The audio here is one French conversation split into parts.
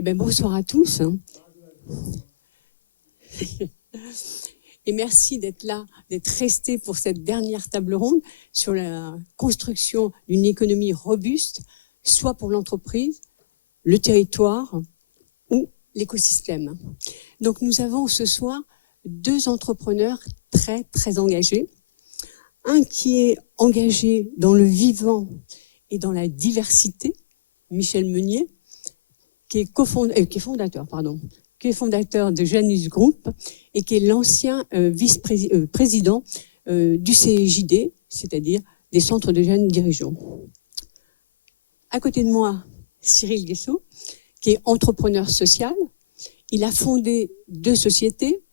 Eh bien, bonsoir à tous. Et merci d'être là, d'être restés pour cette dernière table ronde sur la construction d'une économie robuste, soit pour l'entreprise, le territoire ou l'écosystème. Donc, nous avons ce soir deux entrepreneurs très, très engagés. Un qui est engagé dans le vivant et dans la diversité, Michel Meunier, qui est fondateur de Janus Group et qui est l'ancien vice-président du CJD, c'est-à-dire des centres de jeunes dirigeants. À côté de moi, Cyril Guessot, qui est entrepreneur social. Il a fondé deux sociétés,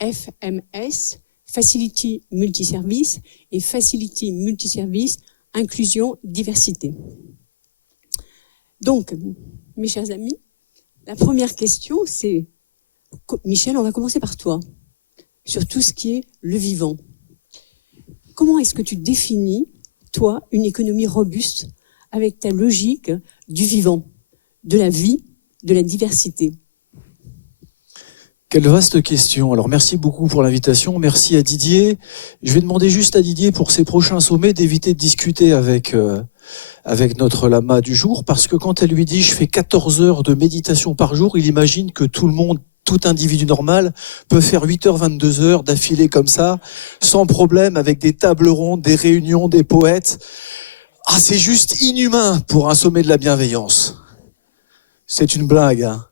FMS, Facility Multiservice, et Facility Multiservice, Inclusion, Diversité. Donc, mes chers amis, la première question, c'est, Michel, on va commencer par toi, sur tout ce qui est le vivant. Comment est-ce que tu définis, toi, une économie robuste avec ta logique du vivant, de la vie, de la diversité ? Quelle vaste question. Alors, merci beaucoup pour l'invitation. Merci à Didier. Je vais demander juste à Didier, pour ses prochains sommets, d'éviter de discuter avec notre lama du jour, parce que quand elle lui dit « je fais 14 heures de méditation par jour », il imagine que tout le monde, tout individu normal, peut faire 8h, 22 heures d'affilée comme ça, sans problème, avec des tables rondes, des réunions, des poètes. Ah, c'est juste inhumain pour un sommet de la bienveillance. C'est une blague, hein.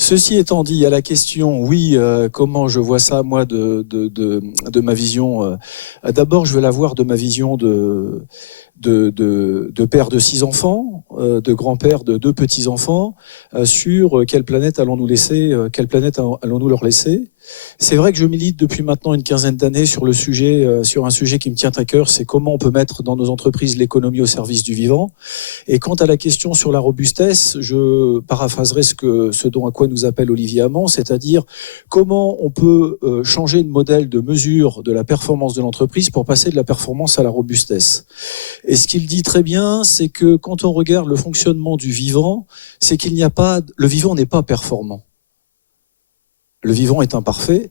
Ceci étant dit, à la question, oui, comment je vois ça, moi, de ma vision. D'abord, je vais la voir de ma vision de père de 6 enfants, de grand-père de 2 petits-enfants, sur quelle planète allons-nous leur laisser. C'est vrai que je milite depuis maintenant une quinzaine d'années sur un sujet qui me tient à cœur, c'est comment on peut mettre dans nos entreprises l'économie au service du vivant. Et quant à la question sur la robustesse, je paraphraserai ce dont à quoi nous appelle Olivier Hamon, c'est-à-dire comment on peut changer de modèle de mesure de la performance de l'entreprise pour passer de la performance à la robustesse. Et ce qu'il dit très bien, c'est que quand on regarde le fonctionnement du vivant, c'est le vivant n'est pas performant. Le vivant est imparfait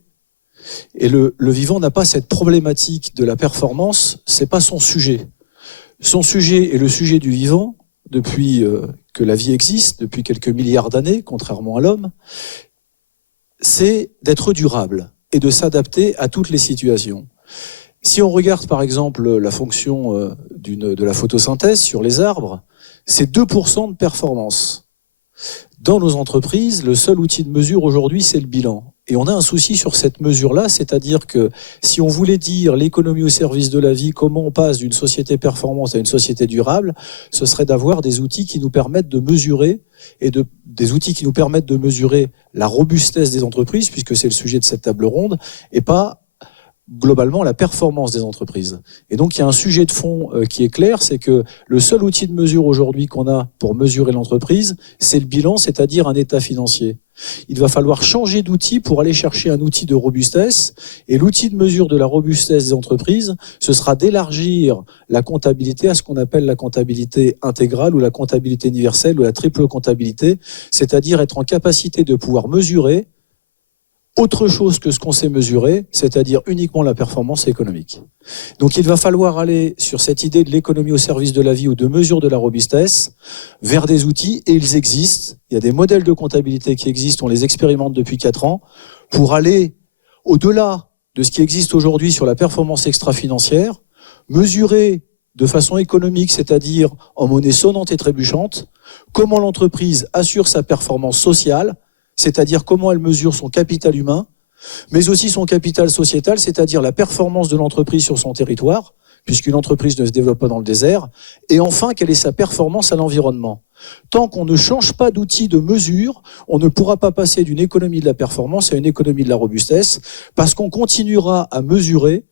et le vivant n'a pas cette problématique de la performance, c'est pas son sujet. Son sujet est le sujet du vivant depuis que la vie existe, depuis quelques milliards d'années, contrairement à l'homme, c'est d'être durable et de s'adapter à toutes les situations. Si on regarde par exemple la fonction de la photosynthèse sur les arbres, c'est 2% de performance. Dans nos entreprises, le seul outil de mesure aujourd'hui, c'est le bilan. Et on a un souci sur cette mesure-là, c'est-à-dire que si on voulait dire l'économie au service de la vie, comment on passe d'une société performante à une société durable, ce serait d'avoir des outils qui nous permettent de mesurer des outils qui nous permettent de mesurer la robustesse des entreprises, puisque c'est le sujet de cette table ronde, et pas globalement la performance des entreprises. Et donc il y a un sujet de fond qui est clair, c'est que le seul outil de mesure aujourd'hui qu'on a pour mesurer l'entreprise, c'est le bilan, c'est-à-dire un état financier. Il va falloir changer d'outil pour aller chercher un outil de robustesse, et l'outil de mesure de la robustesse des entreprises, ce sera d'élargir la comptabilité à ce qu'on appelle la comptabilité intégrale ou la comptabilité universelle ou la triple comptabilité, c'est-à-dire être en capacité de pouvoir mesurer autre chose que ce qu'on sait mesurer, c'est-à-dire uniquement la performance économique. Donc il va falloir aller sur cette idée de l'économie au service de la vie ou de mesure de la robustesse vers des outils, et ils existent. Il y a des modèles de comptabilité qui existent, on les expérimente depuis 4 ans, pour aller au-delà de ce qui existe aujourd'hui sur la performance extra-financière, mesurer de façon économique, c'est-à-dire en monnaie sonnante et trébuchante, comment l'entreprise assure sa performance sociale, c'est-à-dire comment elle mesure son capital humain, mais aussi son capital sociétal, c'est-à-dire la performance de l'entreprise sur son territoire, puisqu'une entreprise ne se développe pas dans le désert, et enfin, quelle est sa performance à l'environnement. Tant qu'on ne change pas d'outil de mesure, on ne pourra pas passer d'une économie de la performance à une économie de la robustesse, parce qu'on continuera à mesurer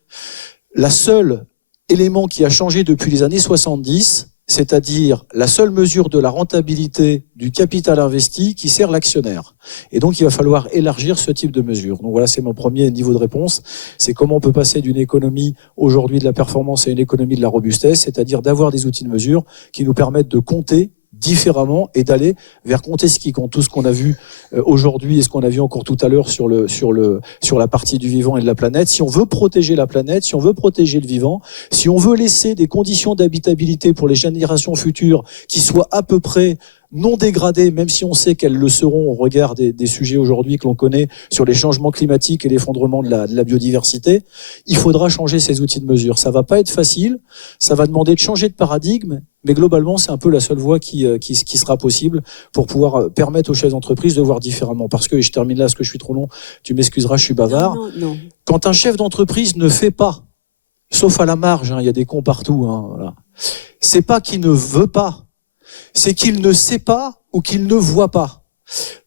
la seule élément qui a changé depuis les années 70, c'est-à-dire la seule mesure de la rentabilité du capital investi qui sert l'actionnaire. Et donc, il va falloir élargir ce type de mesure. Donc voilà, c'est mon premier niveau de réponse. C'est comment on peut passer d'une économie aujourd'hui de la performance à une économie de la robustesse, c'est-à-dire d'avoir des outils de mesure qui nous permettent de compter différemment et d'aller vers compter ce qui compte. Tout ce qu'on a vu aujourd'hui et ce qu'on a vu encore tout à l'heure sur la partie du vivant et de la planète. Si on veut protéger la planète, si on veut protéger le vivant, si on veut laisser des conditions d'habitabilité pour les générations futures qui soient à peu près non dégradées, même si on sait qu'elles le seront au regard des sujets aujourd'hui que l'on connaît sur les changements climatiques et l'effondrement de la biodiversité, il faudra changer ces outils de mesure. Ça va pas être facile, ça va demander de changer de paradigme, mais globalement, c'est un peu la seule voie qui sera possible pour pouvoir permettre aux chefs d'entreprise de voir différemment. Parce que, et je termine là, parce que je suis trop long, tu m'excuseras, je suis bavard. Non. Quand un chef d'entreprise ne fait pas, sauf à la marge, il y a des cons partout, voilà. C'est pas qu'il ne veut pas, c'est qu'il ne sait pas ou qu'il ne voit pas.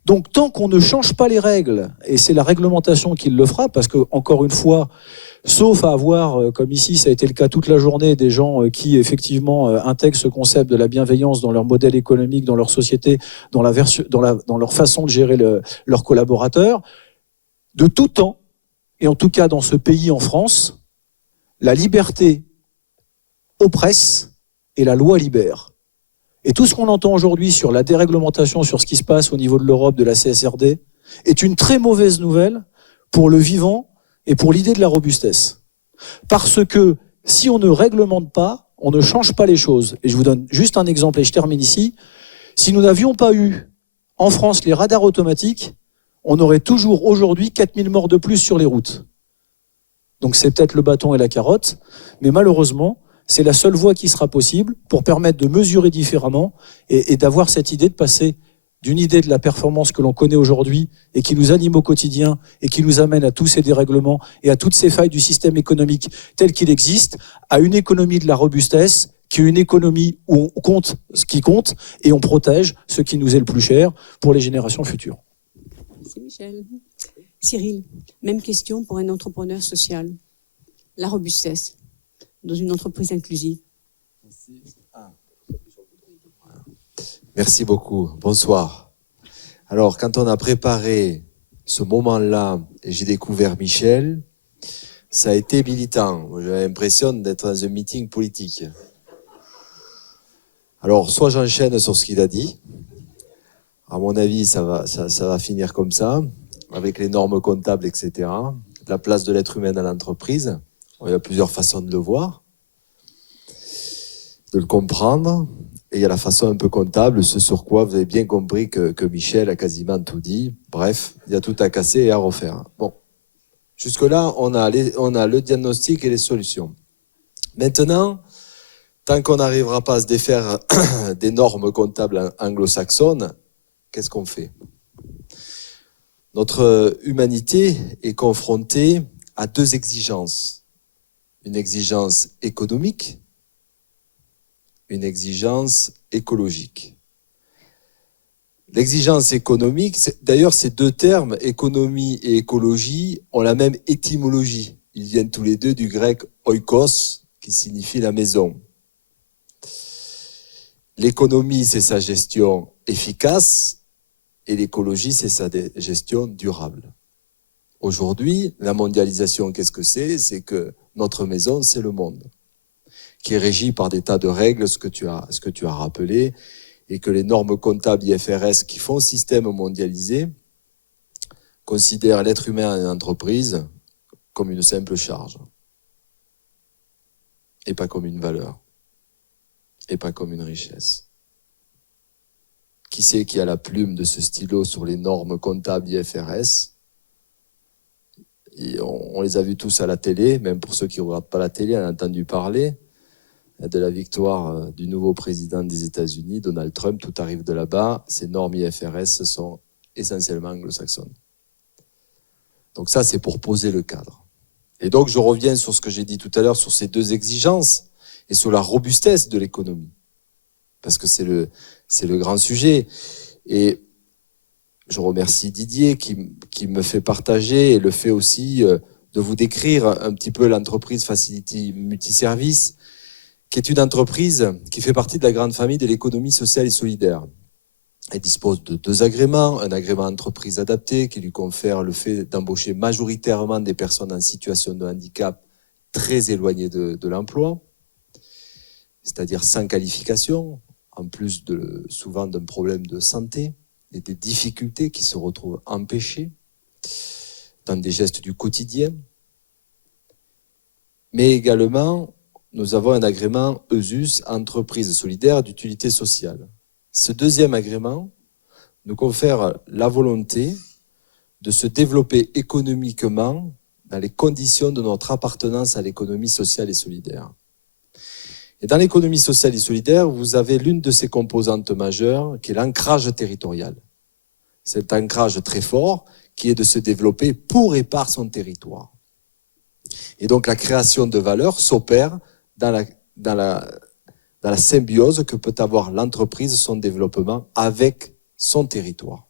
Donc tant qu'on ne change pas les règles, et c'est la réglementation qui le fera, parce que encore une fois, sauf à avoir, comme ici, ça a été le cas toute la journée, des gens qui effectivement intègrent ce concept de la bienveillance dans leur modèle économique, dans leur société, dans leur façon de gérer leurs collaborateurs, de tout temps, et en tout cas dans ce pays, en France, la liberté oppresse et la loi libère. Et tout ce qu'on entend aujourd'hui sur la déréglementation, sur ce qui se passe au niveau de l'Europe, de la CSRD, est une très mauvaise nouvelle pour le vivant et pour l'idée de la robustesse. Parce que si on ne réglemente pas, on ne change pas les choses. Et je vous donne juste un exemple et je termine ici. Si nous n'avions pas eu en France les radars automatiques, on aurait toujours aujourd'hui 4000 morts de plus sur les routes. Donc c'est peut-être le bâton et la carotte, mais malheureusement, c'est la seule voie qui sera possible pour permettre de mesurer différemment et d'avoir cette idée de passer d'une idée de la performance que l'on connaît aujourd'hui et qui nous anime au quotidien et qui nous amène à tous ces dérèglements et à toutes ces failles du système économique tel qu'il existe, à une économie de la robustesse qui est une économie où on compte ce qui compte et on protège ce qui nous est le plus cher pour les générations futures. Merci Michel. Cyril, même question pour un entrepreneur social. La robustesse dans une entreprise inclusive. Merci beaucoup. Bonsoir. Alors, quand on a préparé ce moment-là et j'ai découvert Michel, ça a été militant. J'avais l'impression d'être dans un meeting politique. Alors, soit j'enchaîne sur ce qu'il a dit. À mon avis, ça va finir comme ça, avec les normes comptables, etc. La place de l'être humain dans l'entreprise. Il y a plusieurs façons de le voir, de le comprendre. Et il y a la façon un peu comptable, ce sur quoi vous avez bien compris que Michel a quasiment tout dit. Bref, il y a tout à casser et à refaire. Bon, jusque-là, on a le diagnostic et les solutions. Maintenant, tant qu'on n'arrivera pas à se défaire des normes comptables anglo-saxonnes, qu'est-ce qu'on fait? Notre humanité est confrontée à deux exigences. Une exigence économique, une exigence écologique. L'exigence économique, d'ailleurs ces deux termes, économie et écologie, ont la même étymologie. Ils viennent tous les deux du grec oikos, qui signifie la maison. L'économie, c'est sa gestion efficace, et l'écologie, c'est sa gestion durable. Aujourd'hui, la mondialisation, qu'est-ce que c'est? C'est que notre maison, c'est le monde, qui est régi par des tas de règles, ce que tu as rappelé, et que les normes comptables IFRS qui font système mondialisé considèrent l'être humain en entreprise comme une simple charge, et pas comme une valeur, et pas comme une richesse. Qui c'est qui a la plume de ce stylo sur les normes comptables IFRS? Et on les a vus tous à la télé, même pour ceux qui ne regardent pas la télé, on a entendu parler de la victoire du nouveau président des États-Unis, Donald Trump. Tout arrive de là-bas. Ces normes IFRS sont essentiellement anglo-saxonnes. Donc ça, c'est pour poser le cadre. Et donc, je reviens sur ce que j'ai dit tout à l'heure, sur ces deux exigences et sur la robustesse de l'économie. Parce que c'est le grand sujet. Et je remercie Didier qui me fait partager et le fait aussi de vous décrire un petit peu l'entreprise Facility Multiservice, qui est une entreprise qui fait partie de la grande famille de l'économie sociale et solidaire. Elle dispose de 2 agréments, un agrément entreprise adapté qui lui confère le fait d'embaucher majoritairement des personnes en situation de handicap très éloignées de l'emploi, c'est-à-dire sans qualification, en plus souvent d'un problème de santé et des difficultés qui se retrouvent empêchées dans des gestes du quotidien. Mais également, nous avons un agrément ESUS, entreprise solidaire d'utilité sociale. Ce deuxième agrément nous confère la volonté de se développer économiquement dans les conditions de notre appartenance à l'économie sociale et solidaire. Et dans l'économie sociale et solidaire, vous avez l'une de ses composantes majeures, qui est l'ancrage territorial. Cet ancrage très fort qui est de se développer pour et par son territoire. Et donc la création de valeur s'opère dans la symbiose que peut avoir l'entreprise, son développement avec son territoire.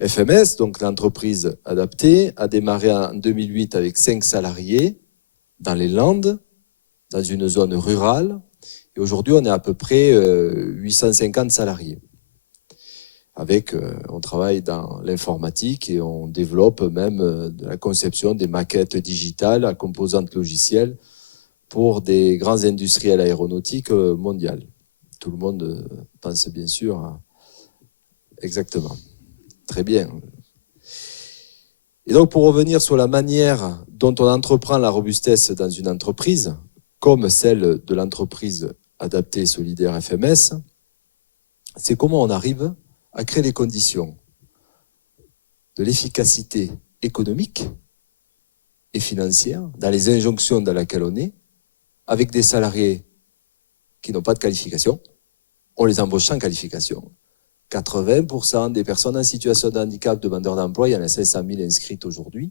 FMS, donc l'entreprise adaptée, a démarré en 2008 avec 5 salariés dans les Landes, dans une zone rurale. Et aujourd'hui, on est à peu près 850 salariés. On travaille dans l'informatique et on développe même de la conception des maquettes digitales à composantes logicielles pour des grands industriels aéronautiques mondiaux. Tout le monde pense bien sûr à... Exactement. Très bien. Et donc, pour revenir sur la manière dont on entreprend la robustesse dans une entreprise, comme celle de l'entreprise adaptée solidaire FMS, c'est comment on arrive à créer les conditions de l'efficacité économique et financière dans les injonctions dans lesquelles on est, avec des salariés qui n'ont pas de qualification. On les embauche sans qualification. 80% des personnes en situation de handicap demandeurs d'emploi, il y en a 500 000 inscrites aujourd'hui,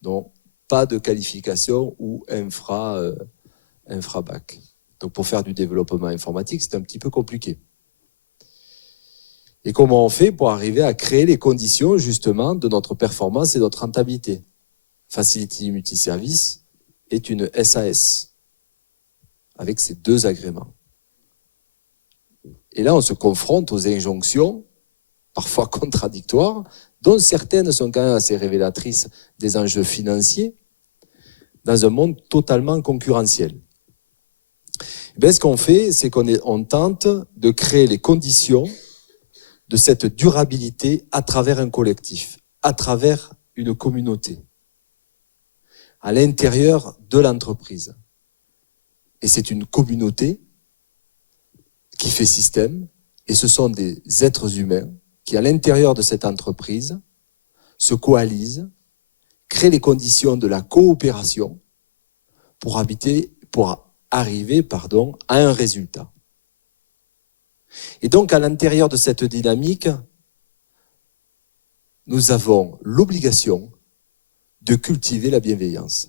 donc pas de qualification ou infra-bac. Donc pour faire du développement informatique, c'est un petit peu compliqué. Et comment on fait pour arriver à créer les conditions justement de notre performance et de notre rentabilité? Facility Multiservice est une SAS avec ces 2 agréments. Et là, on se confronte aux injonctions, parfois contradictoires, dont certaines sont quand même assez révélatrices des enjeux financiers, dans un monde totalement concurrentiel. Ce qu'on fait, c'est qu'on tente de créer les conditions de cette durabilité à travers un collectif, à travers une communauté, à l'intérieur de l'entreprise. Et c'est une communauté qui fait système, et ce sont des êtres humains qui, à l'intérieur de cette entreprise, se coalisent, créent les conditions de la coopération pour arriver à un résultat. Et donc, à l'intérieur de cette dynamique, nous avons l'obligation de cultiver la bienveillance.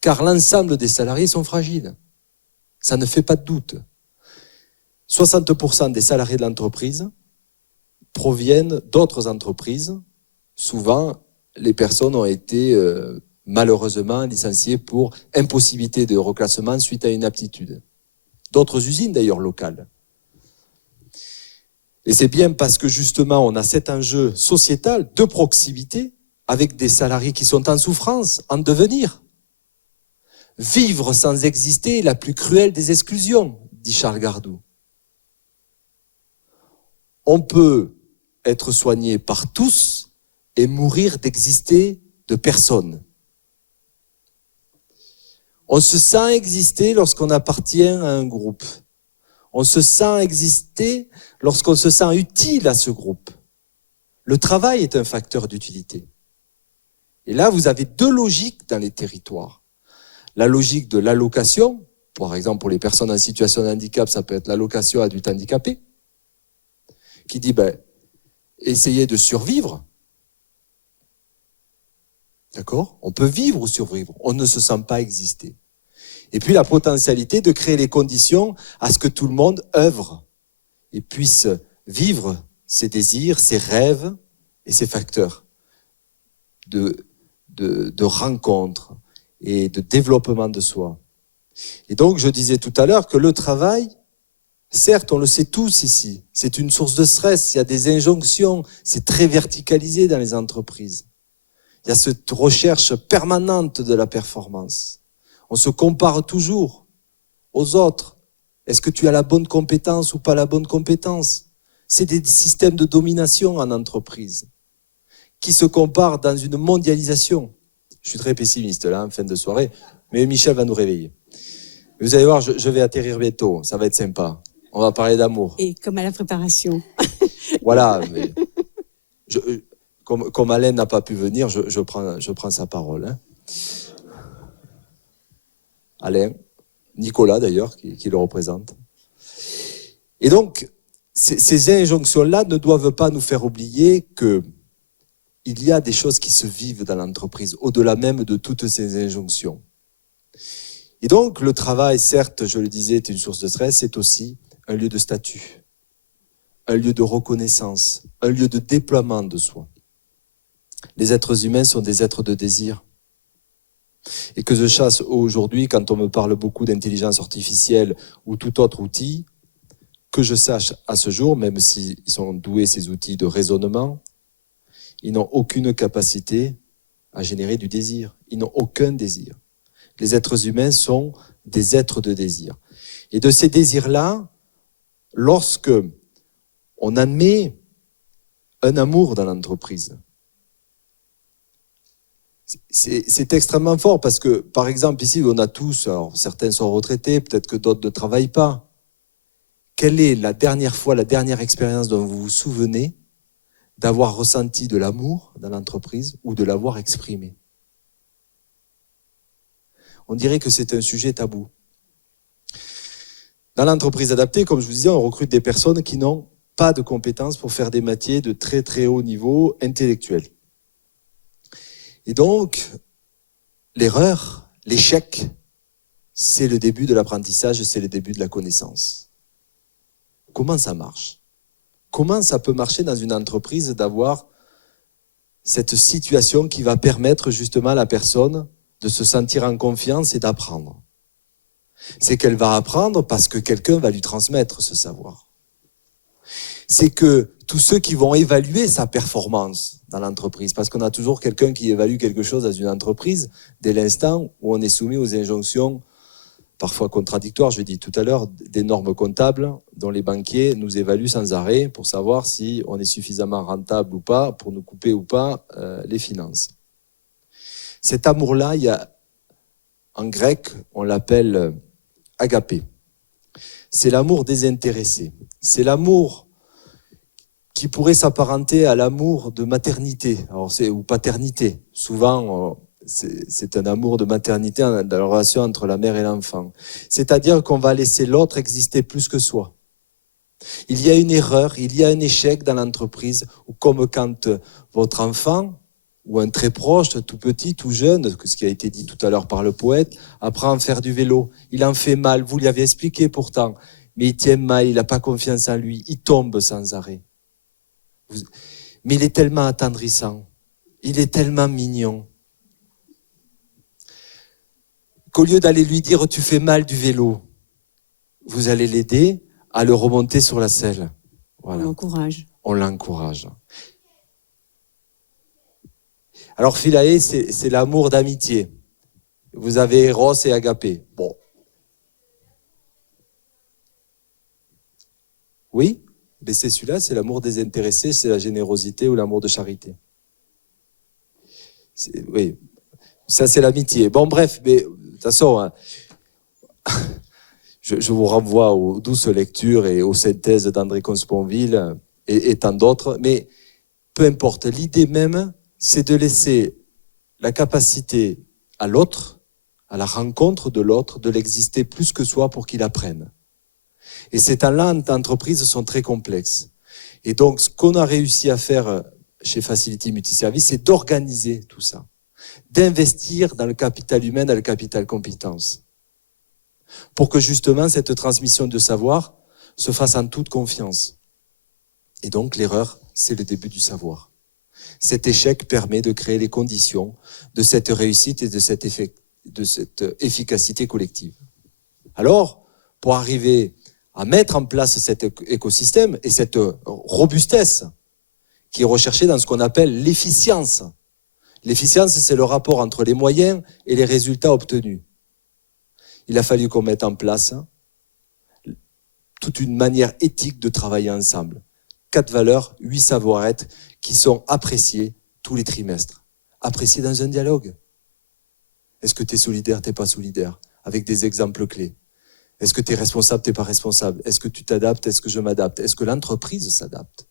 Car l'ensemble des salariés sont fragiles. Ça ne fait pas de doute. 60% des salariés de l'entreprise proviennent d'autres entreprises. Souvent, les personnes ont été malheureusement licenciées pour impossibilité de reclassement suite à une inaptitude. D'autres usines d'ailleurs locales. Et c'est bien parce que justement on a cet enjeu sociétal de proximité avec des salariés qui sont en souffrance, en devenir. Vivre sans exister est la plus cruelle des exclusions, dit Charles Gardou. On peut être soigné par tous et mourir d'exister de personne. On se sent exister lorsqu'on appartient à un groupe. On se sent exister lorsqu'on se sent utile à ce groupe. Le travail est un facteur d'utilité. Et là, vous avez 2 logiques dans les territoires. La logique de l'allocation, par exemple pour les personnes en situation de handicap, ça peut être l'allocation adulte handicapé, qui dit essayez de survivre. D'accord ? On peut vivre ou survivre, on ne se sent pas exister. Et puis la potentialité de créer les conditions à ce que tout le monde œuvre et puisse vivre ses désirs, ses rêves et ses facteurs de rencontre et de développement de soi. Et donc, je disais tout à l'heure que le travail, certes, on le sait tous ici, c'est une source de stress, il y a des injonctions, c'est très verticalisé dans les entreprises. Il y a cette recherche permanente de la performance. On se compare toujours aux autres. Est-ce que tu as la bonne compétence ou pas la bonne compétence? C'est des systèmes de domination en entreprise qui se comparent dans une mondialisation. Je suis très pessimiste là, en fin de soirée, mais Michel va nous réveiller. Vous allez voir, je vais atterrir bientôt, ça va être sympa. On va parler d'amour. Et comme à la préparation. Voilà, mais comme Alain n'a pas pu venir, je prends sa parole. Hein. Alain, Nicolas d'ailleurs, qui le représente. Et donc, ces injonctions-là ne doivent pas nous faire oublier qu'il y a des choses qui se vivent dans l'entreprise, au-delà même de toutes ces injonctions. Et donc, le travail, certes, je le disais, est une source de stress, c'est aussi un lieu de statut, un lieu de reconnaissance, un lieu de déploiement de soi. Les êtres humains sont des êtres de désir. Et que je chasse aujourd'hui, quand on me parle beaucoup d'intelligence artificielle ou tout autre outil, que je sache à ce jour, même s'ils sont doués ces outils de raisonnement, ils n'ont aucune capacité à générer du désir. Ils n'ont aucun désir. Les êtres humains sont des êtres de désir. Et de ces désirs-là, lorsque on admet un amour dans l'entreprise, c'est extrêmement fort parce que, par exemple, ici, on a tous, alors certains sont retraités, peut-être que d'autres ne travaillent pas. Quelle est la dernière fois, la dernière expérience dont vous vous souvenez d'avoir ressenti de l'amour dans l'entreprise ou de l'avoir exprimé? On dirait que c'est un sujet tabou. Dans l'entreprise adaptée, comme je vous disais, on recrute des personnes qui n'ont pas de compétences pour faire des métiers de très très haut niveau intellectuel. Et donc, l'erreur, l'échec, c'est le début de l'apprentissage, c'est le début de la connaissance. Comment ça marche? Comment ça peut marcher dans une entreprise d'avoir cette situation qui va permettre justement à la personne de se sentir en confiance et d'apprendre? C'est qu'elle va apprendre parce que quelqu'un va lui transmettre ce savoir. C'est que tous ceux qui vont évaluer sa performance dans l'entreprise, parce qu'on a toujours quelqu'un qui évalue quelque chose dans une entreprise, dès l'instant où on est soumis aux injonctions parfois contradictoires, je l'ai dit tout à l'heure, des normes comptables dont les banquiers nous évaluent sans arrêt pour savoir si on est suffisamment rentable ou pas, pour nous couper ou pas les finances. Cet amour-là, il y a, en grec, on l'appelle agapé. C'est l'amour désintéressé. C'est l'amour qui pourrait s'apparenter à l'amour de maternité ou paternité. Souvent, c'est un amour de maternité dans la relation entre la mère et l'enfant. C'est-à-dire qu'on va laisser l'autre exister plus que soi. Il y a une erreur, il y a un échec dans l'entreprise, ou comme quand votre enfant, ou un très proche, tout petit, tout jeune, ce qui a été dit tout à l'heure par le poète, apprend à faire du vélo. Il en fait mal, vous lui avez expliqué pourtant, mais il tient mal, il n'a pas confiance en lui, il tombe sans arrêt. Mais il est tellement attendrissant, il est tellement mignon, qu'au lieu d'aller lui dire « tu fais mal du vélo », vous allez l'aider à le remonter sur la selle. Voilà. On l'encourage. On l'encourage. Alors Philae, c'est l'amour d'amitié. Vous avez Eros et Agapé. Bon. Oui, mais c'est celui-là, c'est l'amour désintéressé, c'est la générosité ou l'amour de charité. Oui, ça c'est l'amitié. Bon bref, mais de toute façon, hein, je vous renvoie aux douces lectures et aux synthèses d'André Consponville et tant d'autres, mais peu importe, l'idée même, c'est de laisser la capacité à l'autre, à la rencontre de l'autre, de l'exister plus que soi pour qu'il apprenne. Et ces temps-là en entreprise sont très complexes. Et donc, ce qu'on a réussi à faire chez Facility Multiservice, c'est d'organiser tout ça, d'investir dans le capital humain, dans le capital compétence, pour que justement cette transmission de savoir se fasse en toute confiance. Et donc, l'erreur, c'est le début du savoir. Cet échec permet de créer les conditions de cette réussite et de cette efficacité collective. Alors, pour arriver à mettre en place cet écosystème et cette robustesse qui est recherchée dans ce qu'on appelle l'efficience. L'efficience, c'est le rapport entre les moyens et les résultats obtenus. Il a fallu qu'on mette en place toute une manière éthique de travailler ensemble. 4 valeurs, 8 savoir-être qui sont appréciés tous les trimestres. Appréciés dans un dialogue. Est-ce que tu es solidaire, tu n'es pas solidaire? Avec des exemples clés. Est-ce que tu es responsable, tu n'es pas responsable? Est-ce que tu t'adaptes? Est-ce que je m'adapte? Est-ce que l'entreprise s'adapte?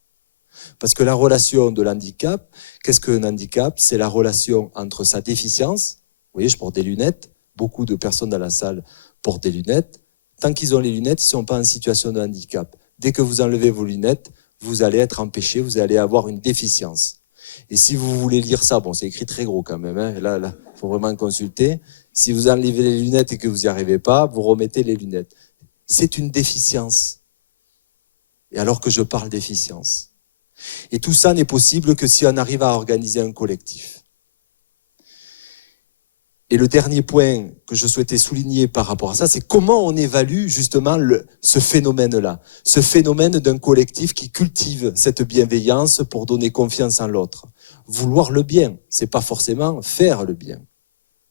Parce que la relation de l'handicap, qu'est-ce qu'un handicap? C'est la relation entre sa déficience. Vous voyez, je porte des lunettes. Beaucoup de personnes dans la salle portent des lunettes. Tant qu'ils ont les lunettes, ils ne sont pas en situation de handicap. Dès que vous enlevez vos lunettes, vous allez être empêché, vous allez avoir une déficience. Et si vous voulez lire ça, bon, c'est écrit très gros quand même, hein, là, faut vraiment consulter. Si vous enlevez les lunettes et que vous n'y arrivez pas, vous remettez les lunettes. C'est une déficience. Et alors que je parle déficience. Et tout ça n'est possible que si on arrive à organiser un collectif. Et le dernier point que je souhaitais souligner par rapport à ça, c'est comment on évalue justement ce phénomène-là. Ce phénomène d'un collectif qui cultive cette bienveillance pour donner confiance en l'autre. Vouloir le bien, c'est pas forcément faire le bien.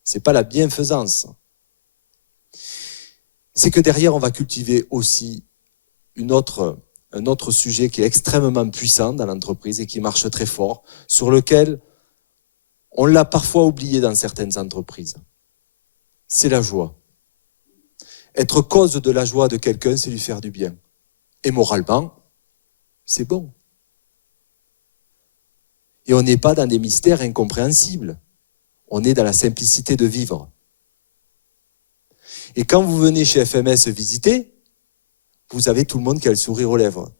C'est pas la bienfaisance. C'est que derrière, on va cultiver aussi un autre sujet qui est extrêmement puissant dans l'entreprise et qui marche très fort, sur lequel on l'a parfois oublié dans certaines entreprises. C'est la joie. Être cause de la joie de quelqu'un, c'est lui faire du bien. Et moralement, c'est bon. Et on n'est pas dans des mystères incompréhensibles. On est dans la simplicité de vivre. Et quand vous venez chez FMS visiter, vous avez tout le monde qui a le sourire aux lèvres.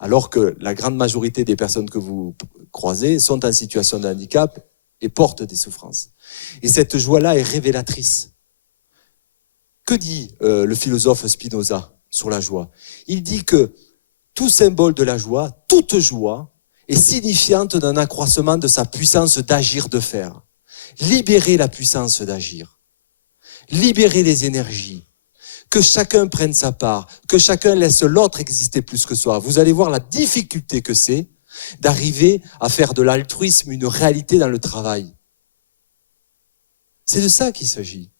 Alors que la grande majorité des personnes que vous croisez sont en situation de handicap et portent des souffrances. Et cette joie-là est révélatrice. Que dit le philosophe Spinoza sur la joie? Il dit que tout symbole de la joie, toute joie, est signifiante d'un accroissement de sa puissance d'agir, de faire. Libérer la puissance d'agir. Libérer les énergies. Que chacun prenne sa part, que chacun laisse l'autre exister plus que soi. Vous allez voir la difficulté que c'est d'arriver à faire de l'altruisme une réalité dans le travail. C'est de ça qu'il s'agit.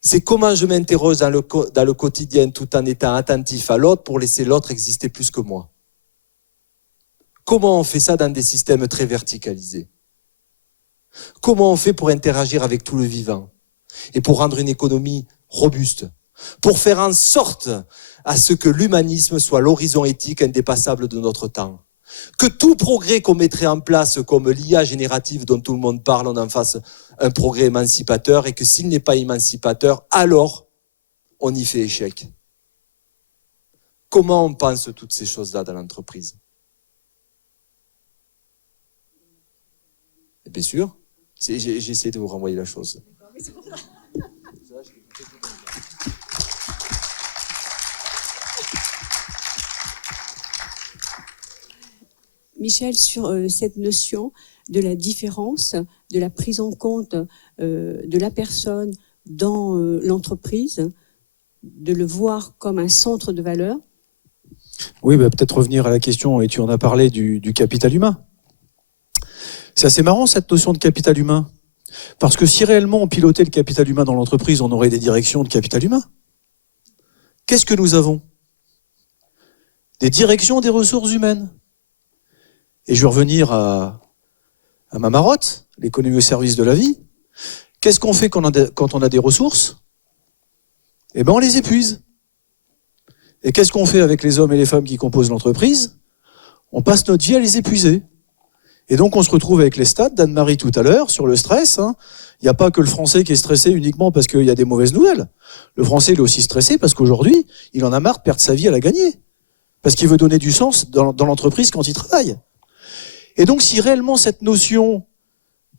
C'est comment je m'interroge dans le quotidien tout en étant attentif à l'autre pour laisser l'autre exister plus que moi. Comment on fait ça dans des systèmes très verticalisés? Comment on fait pour interagir avec tout le vivant? Et pour rendre une économie robuste, pour faire en sorte à ce que l'humanisme soit l'horizon éthique indépassable de notre temps. Que tout progrès qu'on mettrait en place comme l'IA générative dont tout le monde parle, on en fasse un progrès émancipateur et que s'il n'est pas émancipateur, alors on y fait échec. Comment on pense toutes ces choses-là dans l'entreprise? Et bien sûr, j'ai essayé de vous renvoyer la chose. Michel, sur cette notion de la différence, de la prise en compte de la personne dans l'entreprise, de le voir comme un centre de valeur. Oui, peut-être revenir à la question, et tu en as parlé, du capital humain. C'est assez marrant cette notion de capital humain. Parce que si réellement on pilotait le capital humain dans l'entreprise, on aurait des directions de capital humain. Qu'est-ce que nous avons? Des directions des ressources humaines. Et je vais revenir à ma marotte, l'économie au service de la vie. Qu'est-ce qu'on fait quand on a des ressources? Eh bien, on les épuise. Et qu'est-ce qu'on fait avec les hommes et les femmes qui composent l'entreprise? On passe notre vie à les épuiser. Et donc, on se retrouve avec les stats d'Anne-Marie tout à l'heure sur le stress. Il n'y a pas que le Français qui est stressé uniquement parce qu'il y a des mauvaises nouvelles. Le Français, il est aussi stressé parce qu'aujourd'hui, il en a marre de perdre sa vie à la gagner. Parce qu'il veut donner du sens dans l'entreprise quand il travaille. Et donc, si réellement cette notion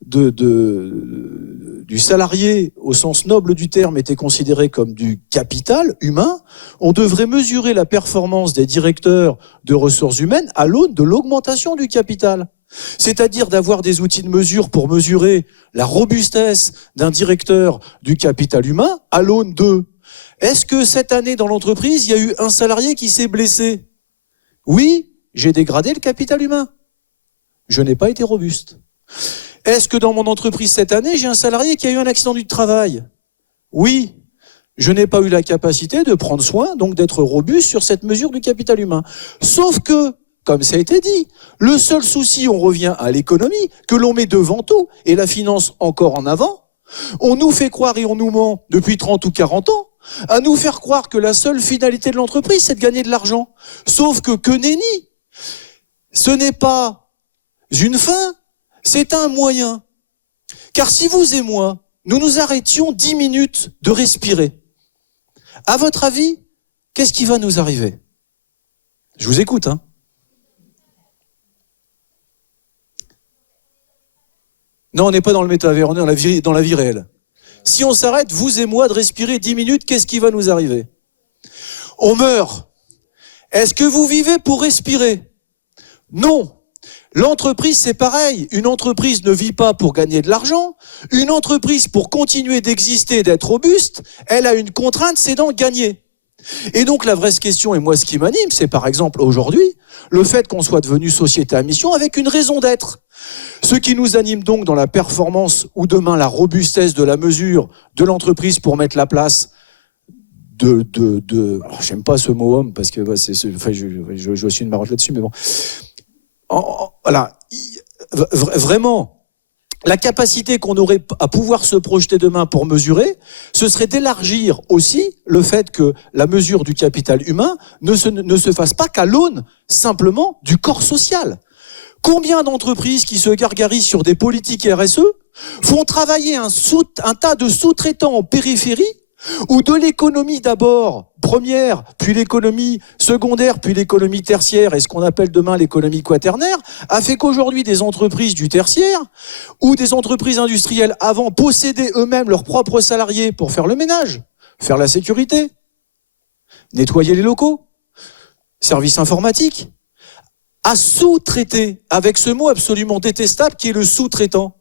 du salarié, au sens noble du terme, était considérée comme du capital humain, on devrait mesurer la performance des directeurs de ressources humaines à l'aune de l'augmentation du capital. C'est-à-dire d'avoir des outils de mesure pour mesurer la robustesse d'un directeur du capital humain à l'aune de est-ce que cette année dans l'entreprise, il y a eu un salarié qui s'est blessé? Oui, j'ai dégradé le capital humain. Je n'ai pas été robuste. Est-ce que dans mon entreprise cette année, j'ai un salarié qui a eu un accident du travail? Oui, je n'ai pas eu la capacité de prendre soin, donc d'être robuste sur cette mesure du capital humain. Sauf que, comme ça a été dit, le seul souci, on revient à l'économie, que l'on met devant tout, et la finance encore en avant. On nous fait croire et on nous ment depuis 30 ou 40 ans, à nous faire croire que la seule finalité de l'entreprise, c'est de gagner de l'argent. Sauf que nenni, ce n'est pas une fin, c'est un moyen. Car si vous et moi, nous nous arrêtions 10 minutes de respirer, à votre avis, qu'est-ce qui va nous arriver? Je vous écoute, hein. Non, on n'est pas dans le métavers, on est dans la vie réelle. Si on s'arrête, vous et moi, de respirer 10 minutes, qu'est-ce qui va nous arriver? On meurt. Est-ce que vous vivez pour respirer? Non. L'entreprise, c'est pareil. Une entreprise ne vit pas pour gagner de l'argent. Une entreprise, pour continuer d'exister, d'être robuste, elle a une contrainte, c'est d'en gagner. Et donc la vraie question, et moi ce qui m'anime, c'est par exemple aujourd'hui, le fait qu'on soit devenu société à mission avec une raison d'être. Ce qui nous anime donc dans la performance ou demain la robustesse de la mesure de l'entreprise pour mettre la place alors j'aime pas ce mot homme parce que je suis une marotte là-dessus, mais bon. Voilà, vraiment, la capacité qu'on aurait à pouvoir se projeter demain pour mesurer, ce serait d'élargir aussi le fait que la mesure du capital humain ne se fasse pas qu'à l'aune simplement du corps social. Combien d'entreprises qui se gargarisent sur des politiques RSE font travailler un tas de sous-traitants en périphérie ou de l'économie d'abord première, puis l'économie secondaire, puis l'économie tertiaire, et ce qu'on appelle demain l'économie quaternaire, a fait qu'aujourd'hui des entreprises du tertiaire ou des entreprises industrielles avant possédaient eux-mêmes leurs propres salariés pour faire le ménage, faire la sécurité, nettoyer les locaux, services informatiques, à sous-traiter avec ce mot absolument détestable qui est le sous-traitant,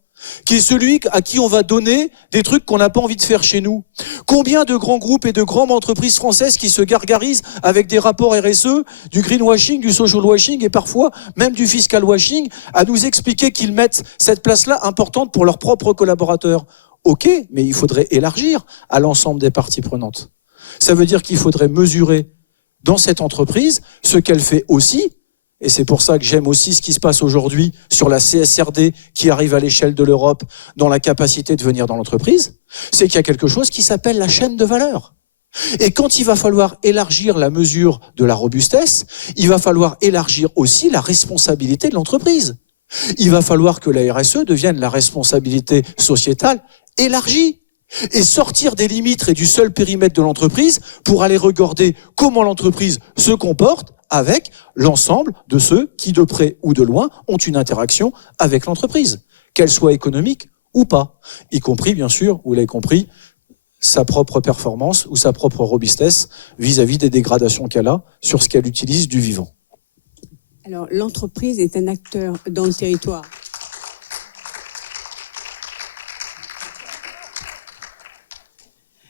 qui est celui à qui on va donner des trucs qu'on n'a pas envie de faire chez nous. Combien de grands groupes et de grandes entreprises françaises qui se gargarisent avec des rapports RSE, du greenwashing, du social washing et parfois même du fiscal washing, à nous expliquer qu'ils mettent cette place-là importante pour leurs propres collaborateurs. Ok, mais il faudrait élargir à l'ensemble des parties prenantes. Ça veut dire qu'il faudrait mesurer dans cette entreprise ce qu'elle fait aussi. Et c'est pour ça que j'aime aussi ce qui se passe aujourd'hui sur la CSRD qui arrive à l'échelle de l'Europe dans la capacité de venir dans l'entreprise, c'est qu'il y a quelque chose qui s'appelle la chaîne de valeur. Et quand il va falloir élargir la mesure de la robustesse, il va falloir élargir aussi la responsabilité de l'entreprise. Il va falloir que la RSE devienne la responsabilité sociétale élargie et sortir des limites et du seul périmètre de l'entreprise pour aller regarder comment l'entreprise se comporte avec l'ensemble de ceux qui, de près ou de loin, ont une interaction avec l'entreprise, qu'elle soit économique ou pas, y compris, bien sûr, vous l'avez compris, sa propre performance ou sa propre robustesse vis-à-vis des dégradations qu'elle a sur ce qu'elle utilise du vivant. Alors, l'entreprise est un acteur dans le territoire.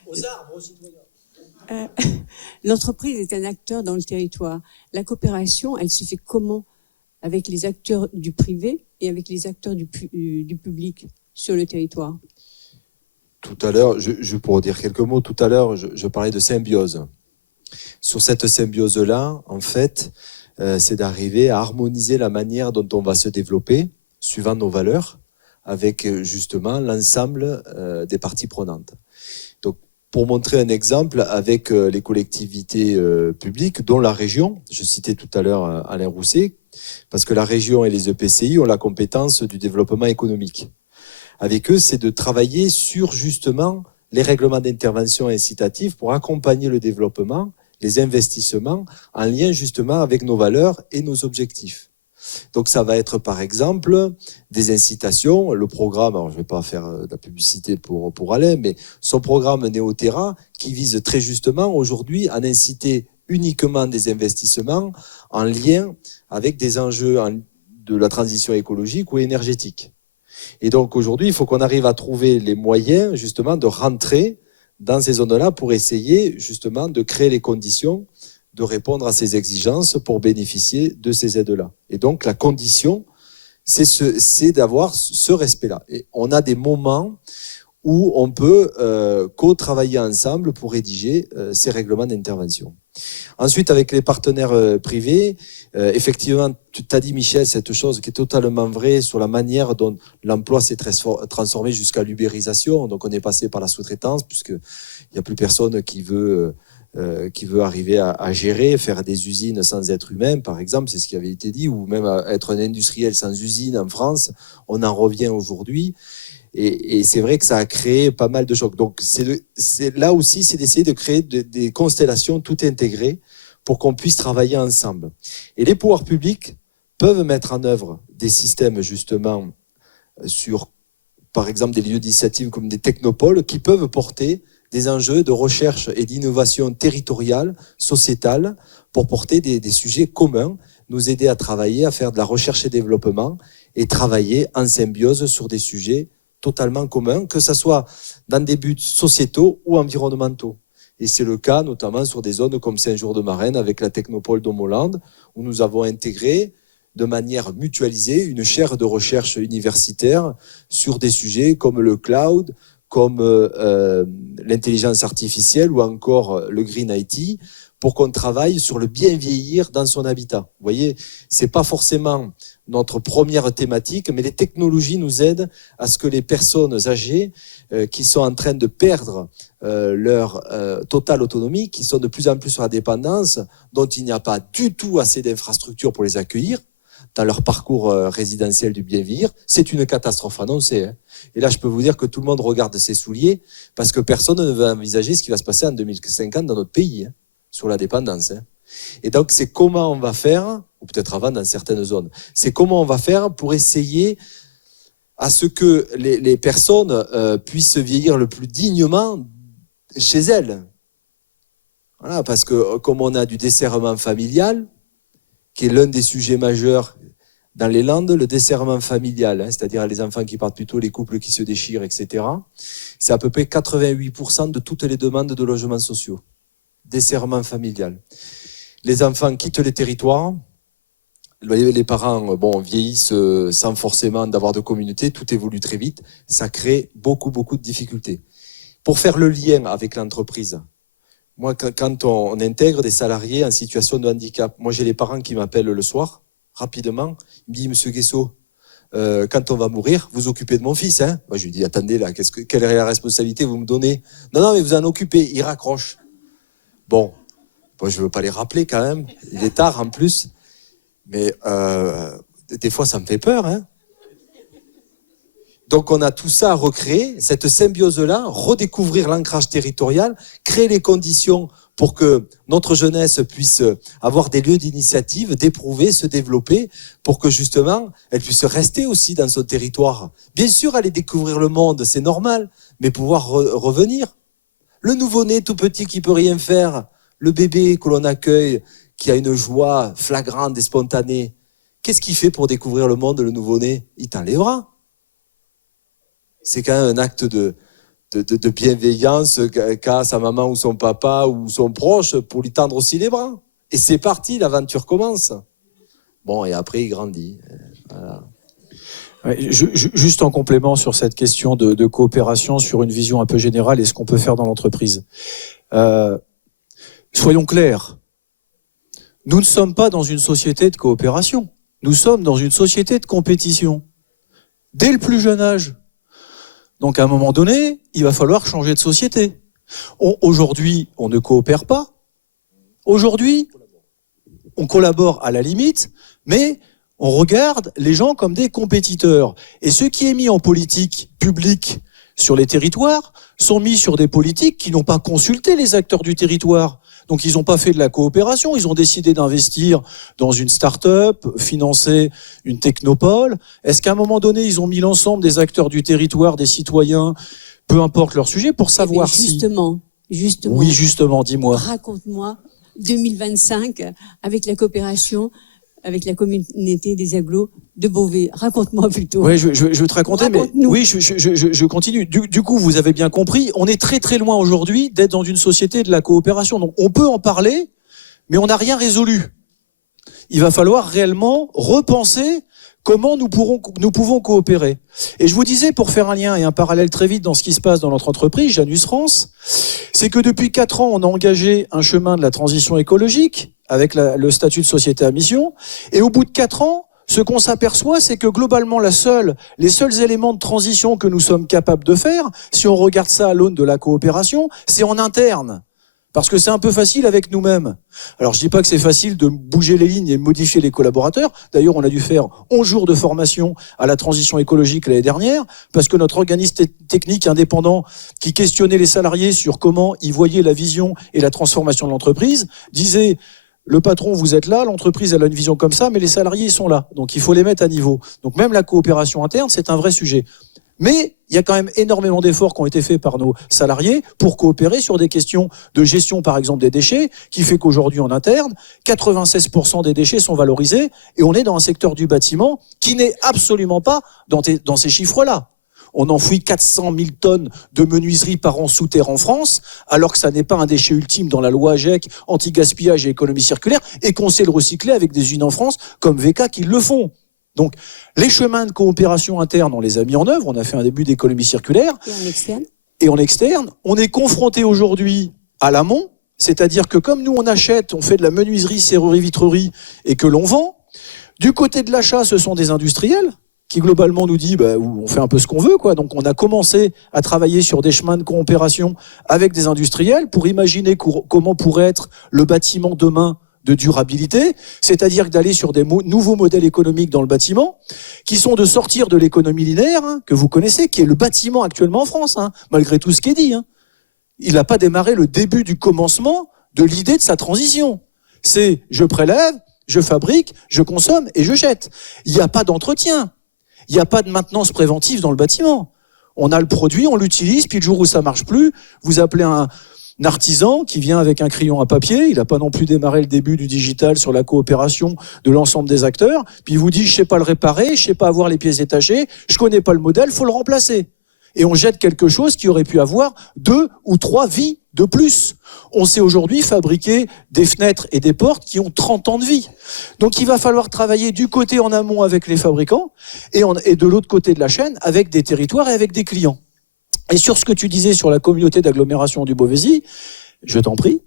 Aux arbres, aux citoyens. L'entreprise est un acteur dans le territoire. La coopération, elle se fait comment? Avec les acteurs du privé et avec les acteurs du public sur le territoire. Tout à l'heure, pour dire quelques mots, tout à l'heure, je parlais de symbiose. Sur cette symbiose-là, en fait, c'est d'arriver à harmoniser la manière dont on va se développer, suivant nos valeurs, avec justement l'ensemble des parties prenantes. Donc, pour montrer un exemple avec les collectivités publiques, dont la région, je citais tout à l'heure Alain Rousset, parce que la région et les EPCI ont la compétence du développement économique. Avec eux, c'est de travailler sur justement les règlements d'intervention incitatifs pour accompagner le développement, les investissements, en lien justement avec nos valeurs et nos objectifs. Donc ça va être par exemple des incitations, le programme, alors je ne vais pas faire de la publicité pour Alain, mais son programme Néoterra qui vise très justement aujourd'hui à inciter uniquement des investissements en lien avec des enjeux de la transition écologique ou énergétique. Et donc aujourd'hui, il faut qu'on arrive à trouver les moyens justement de rentrer dans ces zones-là pour essayer justement de créer les conditions de répondre à ces exigences pour bénéficier de ces aides-là. Et donc la condition, c'est d'avoir ce respect-là. Et on a des moments où on peut co-travailler ensemble pour rédiger ces règlements d'intervention. Ensuite, avec les partenaires privés, effectivement, tu t'as dit, Michel, cette chose qui est totalement vraie sur la manière dont l'emploi s'est transformé jusqu'à l'ubérisation. Donc, on est passé par la sous-traitance, puisqu'il n'y a plus personne qui veut arriver à gérer, faire des usines sans être humain, par exemple, c'est ce qui avait été dit, ou même être un industriel sans usine en France. On en revient aujourd'hui. Et c'est vrai que ça a créé pas mal de chocs. Donc, là aussi, c'est d'essayer de créer des constellations tout intégrées pour qu'on puisse travailler ensemble. Et les pouvoirs publics peuvent mettre en œuvre des systèmes, justement, sur, par exemple, des lieux d'initiative comme des technopoles qui peuvent porter des enjeux de recherche et d'innovation territoriale, sociétale, pour porter des sujets communs, nous aider à travailler, à faire de la recherche et développement et travailler en symbiose sur des sujets totalement communs, que ce soit dans des buts sociétaux ou environnementaux. Et c'est le cas notamment sur des zones comme Saint-Jour-de-Marraine avec la technopole d'Homoland, où nous avons intégré de manière mutualisée une chaire de recherche universitaire sur des sujets comme le cloud, comme l'intelligence artificielle ou encore le Green IT, pour qu'on travaille sur le bien vieillir dans son habitat. Vous voyez, c'est pas forcément notre première thématique, mais les technologies nous aident à ce que les personnes âgées qui sont en train de perdre leur totale autonomie, qui sont de plus en plus sur la dépendance, dont il n'y a pas du tout assez d'infrastructures pour les accueillir dans leur parcours résidentiel du bien vieillir, c'est une catastrophe annoncée. Hein. Et là, je peux vous dire que tout le monde regarde ses souliers parce que personne ne veut envisager ce qui va se passer en 2050 dans notre pays, hein, sur la dépendance. Hein. Et donc, c'est comment on va faire, ou peut-être avant dans certaines zones, c'est comment on va faire pour essayer à ce que les personnes puissent vieillir le plus dignement chez elles. Voilà, parce que comme on a du desserrement familial, qui est l'un des sujets majeurs dans les Landes, le desserrement familial, hein, c'est-à-dire les enfants qui partent plutôt, les couples qui se déchirent, etc. C'est à peu près 88% de toutes les demandes de logements sociaux. Desserrement familial. Les enfants quittent les territoires, les parents vieillissent sans forcément d'avoir de communauté, tout évolue très vite, ça crée beaucoup de difficultés. Pour faire le lien avec l'entreprise, moi, quand on intègre des salariés en situation de handicap, moi j'ai les parents qui m'appellent le soir, rapidement, ils me disent, Monsieur Guessot, quand on va mourir, vous occupez de mon fils. Hein. Moi je lui dis, attendez là, quelle est la responsabilité vous me donnez? Non, mais vous en occupez, il raccroche. Bon, je ne veux pas les rappeler quand même, il est tard en plus, mais des fois ça me fait peur. Hein. Donc on a tout ça à recréer, cette symbiose-là, redécouvrir l'ancrage territorial, créer les conditions pour que notre jeunesse puisse avoir des lieux d'initiative, d'éprouver, se développer, pour que justement elle puisse rester aussi dans son territoire. Bien sûr, aller découvrir le monde, c'est normal, mais pouvoir revenir. Le nouveau-né tout petit qui peut rien faire, le bébé que l'on accueille, qui a une joie flagrante et spontanée, qu'est-ce qu'il fait pour découvrir le monde, le nouveau-né? Il tend les bras. C'est quand même un acte de bienveillance qu'a sa maman ou son papa ou son proche pour lui tendre aussi les bras. Et c'est parti, l'aventure commence. Bon, et après, il grandit. Voilà. Ouais, juste en complément sur cette question de coopération, sur une vision un peu générale et ce qu'on peut faire dans l'entreprise. Soyons clairs, nous ne sommes pas dans une société de coopération, nous sommes dans une société de compétition. Dès le plus jeune âge. Donc à un moment donné, il va falloir changer de société. Aujourd'hui, on ne coopère pas. Aujourd'hui, on collabore à la limite, mais on regarde les gens comme des compétiteurs. Et ce qui est mis en politique publique sur les territoires sont mis sur des politiques qui n'ont pas consulté les acteurs du territoire. Donc ils n'ont pas fait de la coopération, ils ont décidé d'investir dans une start-up, financer une technopole. Est-ce qu'à un moment donné, ils ont mis l'ensemble des acteurs du territoire, des citoyens, peu importe leur sujet, pour savoir justement, Oui, justement, dis-moi. Raconte-moi 2025 avec la coopération avec la communauté des agglos de Beauvais. Raconte-moi plutôt. Oui, je vais te raconter, mais oui, je continue. Du coup, vous avez bien compris, on est très loin aujourd'hui d'être dans une société de la coopération. Donc, on peut en parler, mais on n'a rien résolu. Il va falloir réellement repenser comment nous pouvons coopérer. Et je vous disais, pour faire un lien et un parallèle très vite dans ce qui se passe dans notre entreprise, Janus France, c'est que depuis 4 ans, on a engagé un chemin de la transition écologique avec le statut de société à mission. Et au bout de 4 ans, ce qu'on s'aperçoit, c'est que globalement, les seuls éléments de transition que nous sommes capables de faire, si on regarde ça à l'aune de la coopération, c'est en interne. Parce que c'est un peu facile avec nous-mêmes. Alors je dis pas que c'est facile de bouger les lignes et modifier les collaborateurs. D'ailleurs, on a dû faire 11 jours de formation à la transition écologique l'année dernière, parce que notre organisme technique indépendant qui questionnait les salariés sur comment ils voyaient la vision et la transformation de l'entreprise, disait: le patron, vous êtes là, l'entreprise, elle a une vision comme ça, mais les salariés, ils sont là. Donc il faut les mettre à niveau. Donc même la coopération interne, c'est un vrai sujet. Mais il y a quand même énormément d'efforts qui ont été faits par nos salariés pour coopérer sur des questions de gestion, par exemple, des déchets, qui fait qu'aujourd'hui, en interne, 96% des déchets sont valorisés et on est dans un secteur du bâtiment qui n'est absolument pas dans ces chiffres-là. On enfouit 400 000 tonnes de menuiserie par an sous terre en France, alors que ça n'est pas un déchet ultime dans la loi AGEC, anti-gaspillage et économie circulaire, et qu'on sait le recycler avec des usines en France comme VK qui le font. Donc, les chemins de coopération interne, on les a mis en œuvre. On a fait un début d'économie circulaire. Et en externe. Et en externe, on est confronté aujourd'hui à l'amont, c'est-à-dire que comme nous, on achète, on fait de la menuiserie, serrurerie, vitrerie, et que l'on vend, du côté de l'achat, ce sont des industriels qui globalement nous disent on fait un peu ce qu'on veut, quoi. Donc, on a commencé à travailler sur des chemins de coopération avec des industriels pour imaginer comment pourrait être le bâtiment demain de durabilité, c'est-à-dire d'aller sur des nouveaux modèles économiques dans le bâtiment, qui sont de sortir de l'économie linéaire, que vous connaissez, qui est le bâtiment actuellement en France, malgré tout ce qui est dit. Il n'a pas démarré le début du commencement de l'idée de sa transition. C'est je prélève, je fabrique, je consomme et je jette. Il n'y a pas d'entretien, il n'y a pas de maintenance préventive dans le bâtiment. On a le produit, on l'utilise, puis le jour où ça ne marche plus, vous appelez un artisan qui vient avec un crayon à papier, il n'a pas non plus démarré le début du digital sur la coopération de l'ensemble des acteurs, puis il vous dit je sais pas le réparer, je sais pas avoir les pièces détachées, je connais pas le modèle, faut le remplacer. Et on jette quelque chose qui aurait pu avoir 2 ou 3 vies de plus. On sait aujourd'hui fabriquer des fenêtres et des portes qui ont 30 ans de vie. Donc il va falloir travailler du côté en amont avec les fabricants et de l'autre côté de la chaîne avec des territoires et avec des clients. Et sur ce que tu disais sur la communauté d'agglomération du Beauvaisis, je t'en prie,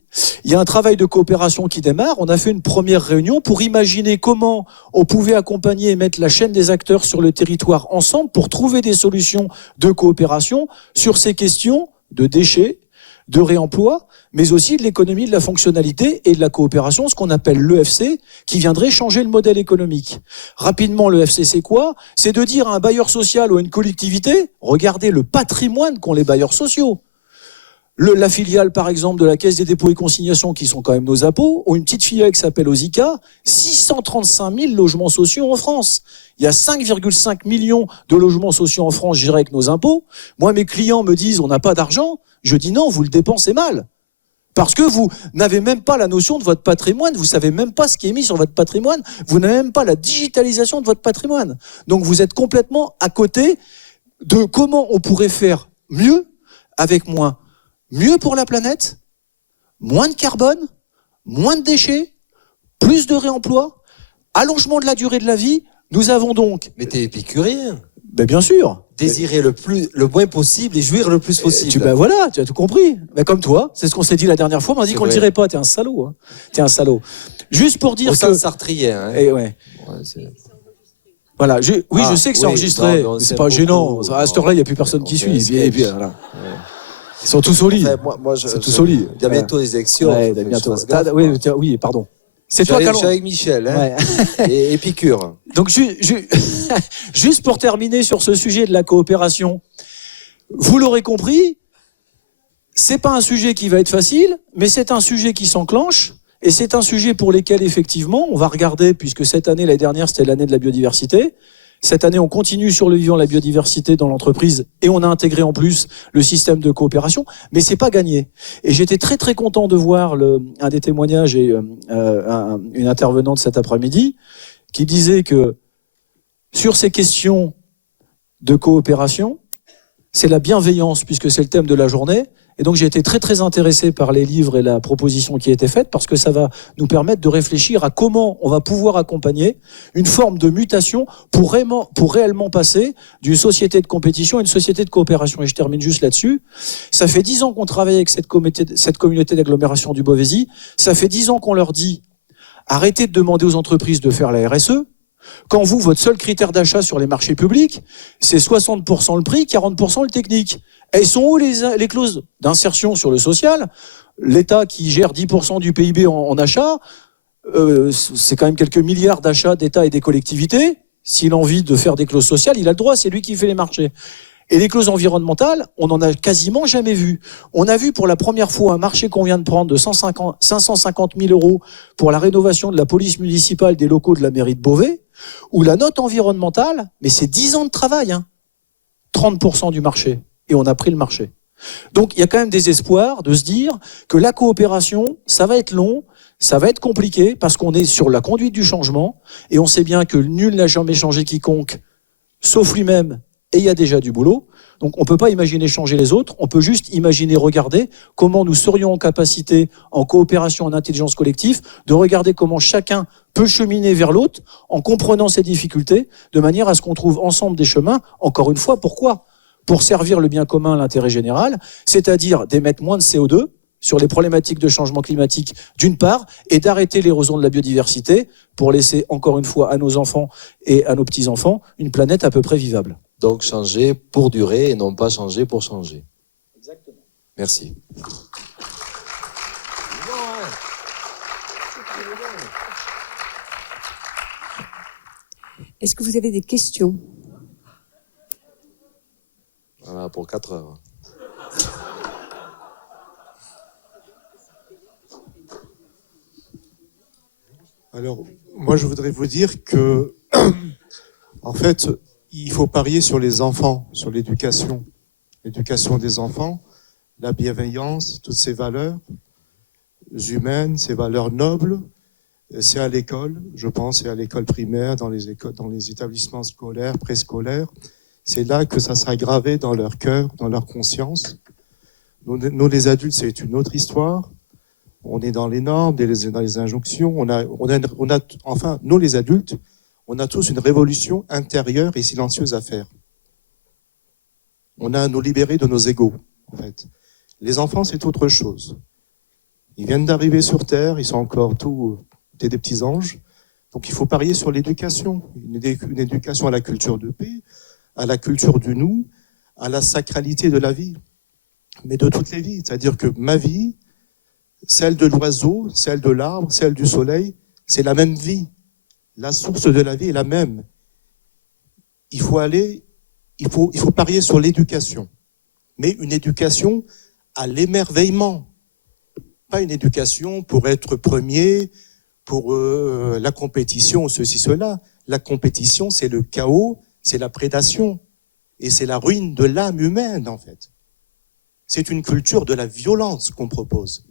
il y a un travail de coopération qui démarre. On a fait une première réunion pour imaginer comment on pouvait accompagner et mettre la chaîne des acteurs sur le territoire ensemble pour trouver des solutions de coopération sur ces questions de déchets, de réemploi, mais aussi de l'économie de la fonctionnalité et de la coopération, ce qu'on appelle l'EFC, qui viendrait changer le modèle économique. Rapidement, l'EFC, c'est quoi? C'est de dire à un bailleur social ou à une collectivité, regardez le patrimoine qu'ont les bailleurs sociaux. La filiale, par exemple, de la Caisse des dépôts et consignations, qui sont quand même nos impôts, ou une petite filiale qui s'appelle OSICA, 635 000 logements sociaux en France. Il y a 5,5 millions de logements sociaux en France gérés avec nos impôts. Moi, mes clients me disent, on n'a pas d'argent. Je dis non, vous le dépensez mal. Parce que vous n'avez même pas la notion de votre patrimoine, vous savez même pas ce qui est mis sur votre patrimoine, vous n'avez même pas la digitalisation de votre patrimoine. Donc vous êtes complètement à côté de comment on pourrait faire mieux avec moins. Mieux pour la planète, moins de carbone, moins de déchets, plus de réemploi, allongement de la durée de la vie. Nous avons donc... Mais t'es épicurien. Ben bien sûr. Désirer le moins possible et jouir le plus possible. Voilà, tu as tout compris. Mais comme toi, c'est ce qu'on s'est dit la dernière fois, on m'a dit qu'on le dirait pas. T'es un salaud. T'es un salaud. Juste pour dire au sens sartrien. Et ouais. Voilà. Je sais que c'est enregistré. Mais c'est pas gênant. À cette heure-là, il n'y a plus personne qui suit. Et puis, voilà. Ouais. Ils sont tous au lit. C'est tous au lit. Il y a bientôt les élections. Ouais, bientôt. Oui, pardon. C'est toi, je suis avec Michel, et Épicure. Donc, juste pour terminer sur ce sujet de la coopération, vous l'aurez compris, c'est pas un sujet qui va être facile, mais c'est un sujet qui s'enclenche, et c'est un sujet pour lequel, effectivement, on va regarder, puisque cette année, l'année dernière, c'était l'année de la biodiversité. Cette année, on continue sur le vivant la biodiversité dans l'entreprise et on a intégré en plus le système de coopération, mais c'est pas gagné. Et j'étais très très content de voir un des témoignages et une intervenante cet après-midi qui disait que sur ces questions de coopération, c'est la bienveillance, puisque c'est le thème de la journée, Et donc j'ai été très très intéressé par les livres et la proposition qui a été faite parce que ça va nous permettre de réfléchir à comment on va pouvoir accompagner une forme de mutation pour réellement passer d'une société de compétition à une société de coopération. Et je termine juste là-dessus. Ça fait 10 ans qu'on travaille avec cette communauté d'agglomération du Beauvaisis. Ça fait 10 ans qu'on leur dit arrêtez de demander aux entreprises de faire la RSE. Quand vous, votre seul critère d'achat sur les marchés publics, c'est 60% le prix, 40% le technique. Elles sont où les clauses d'insertion sur le social? L'État qui gère 10% du PIB en achat, c'est quand même quelques milliards d'achats d'État et des collectivités. S'il a envie de faire des clauses sociales, il a le droit, c'est lui qui fait les marchés. Et les clauses environnementales, on n'en a quasiment jamais vu. On a vu pour la première fois un marché qu'on vient de prendre de 550 000 € pour la rénovation de la police municipale des locaux de la mairie de Beauvais, où la note environnementale, mais c'est 10 ans de travail, 30% du marché. Et on a pris le marché. Donc il y a quand même des espoirs de se dire que la coopération, ça va être long, ça va être compliqué, parce qu'on est sur la conduite du changement, et on sait bien que nul n'a jamais changé quiconque, sauf lui-même, et il y a déjà du boulot. Donc on ne peut pas imaginer changer les autres, on peut juste imaginer regarder comment nous serions en capacité, en coopération, en intelligence collective, de regarder comment chacun peut cheminer vers l'autre en comprenant ses difficultés, de manière à ce qu'on trouve ensemble des chemins. Encore une fois, pourquoi ? Pour servir le bien commun, l'intérêt général, c'est-à-dire d'émettre moins de CO2 sur les problématiques de changement climatique d'une part, et d'arrêter l'érosion de la biodiversité pour laisser encore une fois à nos enfants et à nos petits-enfants une planète à peu près vivable. Donc changer pour durer et non pas changer pour changer. Exactement. Merci. Est-ce que vous avez des questions? Voilà, pour 4 heures. Alors, moi, je voudrais vous dire que, en fait, il faut parier sur les enfants, sur l'éducation des enfants, la bienveillance, toutes ces valeurs humaines, ces valeurs nobles. C'est à l'école, je pense, c'est à l'école primaire, dans les écoles, dans les établissements scolaires, préscolaires. C'est là que ça sera gravé dans leur cœur, dans leur conscience. Nous les adultes, c'est une autre histoire. On est dans les normes, dans les injonctions. Enfin, nous les adultes, on a tous une révolution intérieure et silencieuse à faire. On a à nous libérer de nos égos, en fait. Les enfants, c'est autre chose. Ils viennent d'arriver sur Terre, ils sont encore tous des petits anges. Donc il faut parier sur l'éducation, une éducation à la culture de paix, à la culture du nous, à la sacralité de la vie, mais de toutes les vies. C'est-à-dire que ma vie, celle de l'oiseau, celle de l'arbre, celle du soleil, c'est la même vie. La source de la vie est la même. Il faut parier sur l'éducation, mais une éducation à l'émerveillement. Pas une éducation pour être premier, pour la compétition, ceci, cela. La compétition, c'est le chaos, c'est la prédation, et c'est la ruine de l'âme humaine, en fait. C'est une culture de la violence qu'on propose.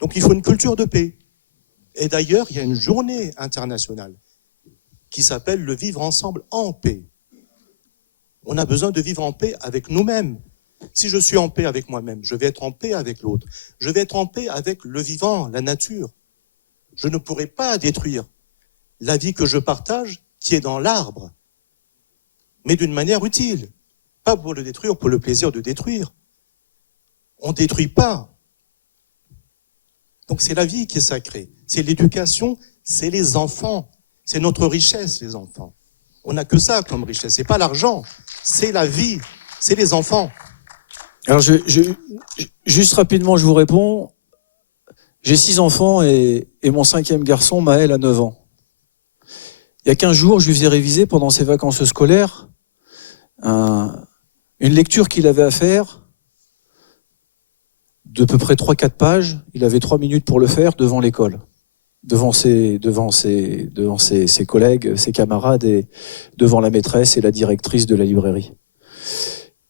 Donc il faut une culture de paix. Et d'ailleurs, il y a une journée internationale qui s'appelle le vivre ensemble en paix. On a besoin de vivre en paix avec nous-mêmes. Si je suis en paix avec moi-même, je vais être en paix avec l'autre. Je vais être en paix avec le vivant, la nature. Je ne pourrai pas détruire la vie que je partage, qui est dans l'arbre, mais d'une manière utile. Pas pour le détruire, pour le plaisir de détruire. On ne détruit pas. Donc c'est la vie qui est sacrée. C'est l'éducation, c'est les enfants. C'est notre richesse, les enfants. On n'a que ça comme richesse. C'est pas l'argent, c'est la vie, c'est les enfants. Alors, juste rapidement, je vous réponds. J'ai 6 enfants et mon 5e garçon, Maël, a 9 ans. Il y a 15 jours, je lui faisais réviser pendant ses vacances scolaires une lecture qu'il avait à faire de peu près 3-4 pages. Il avait 3 minutes pour le faire devant l'école, devant ses collègues, ses camarades et devant la maîtresse et la directrice de la librairie.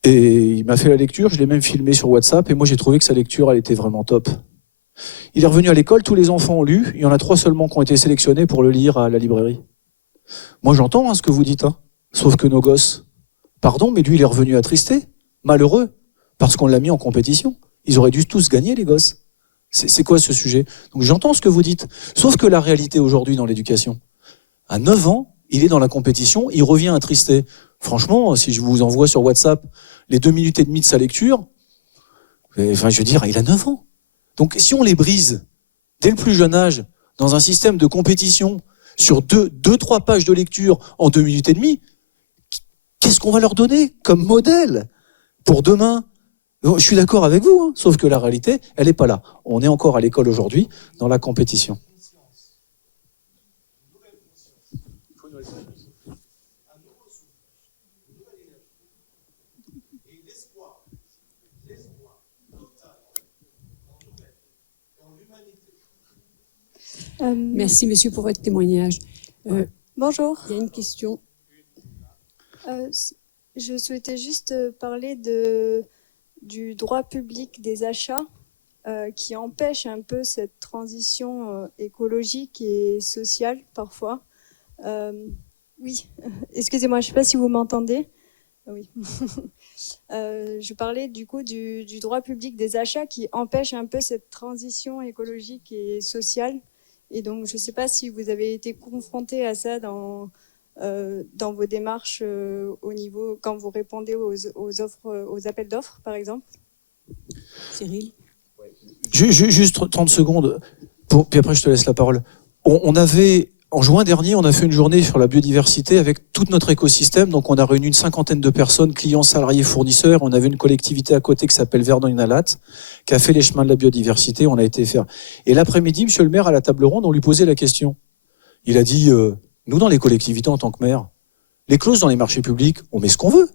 Et il m'a fait la lecture, je l'ai même filmé sur WhatsApp et moi j'ai trouvé que sa lecture, elle était vraiment top. Il est revenu à l'école, tous les enfants ont lu, il y en a 3 seulement qui ont été sélectionnés pour le lire à la librairie. Moi j'entends ce que vous dites, sauf que nos gosses, pardon, mais lui il est revenu attristé, malheureux, parce qu'on l'a mis en compétition. Ils auraient dû tous gagner, les gosses. C'est quoi ce sujet? Donc j'entends ce que vous dites. Sauf que la réalité aujourd'hui dans l'éducation, à 9 ans, il est dans la compétition, il revient attristé. Franchement, si je vous envoie sur WhatsApp les 2 minutes et demie de sa lecture, enfin, je veux dire, il a 9 ans. Donc si on les brise dès le plus jeune âge, dans un système de compétition, sur 2-3 pages de lecture en 2 minutes et demie, qu'est-ce qu'on va leur donner comme modèle pour demain? Je suis d'accord avec vous, hein, sauf que la réalité, elle n'est pas là. On est encore à l'école aujourd'hui, dans la compétition. Merci, monsieur, pour votre témoignage. Bonjour. Il y a une question. Je souhaitais juste parler du droit public des achats qui empêche un peu cette transition écologique et sociale parfois. Oui, excusez-moi, je ne sais pas si vous m'entendez. Oui. Je parlais du coup du droit public des achats qui empêche un peu cette transition écologique et sociale. Et donc, je ne sais pas si vous avez été confronté à ça dans vos démarches au niveau, quand vous répondez aux offres, aux appels d'offres, par exemple. Cyril? Juste 30 secondes, puis après je te laisse la parole. On avait, en juin dernier, on a fait une journée sur la biodiversité avec tout notre écosystème. Donc on a réuni une 50aine de personnes, clients, salariés, fournisseurs. On avait une collectivité à côté qui s'appelle Verdun-Nalat, qui a fait les chemins de la biodiversité. On a été faire. Et l'après-midi, monsieur le maire, à la table ronde, on lui posait la question. Il a dit, nous, dans les collectivités, en tant que maire, les clauses dans les marchés publics, on met ce qu'on veut.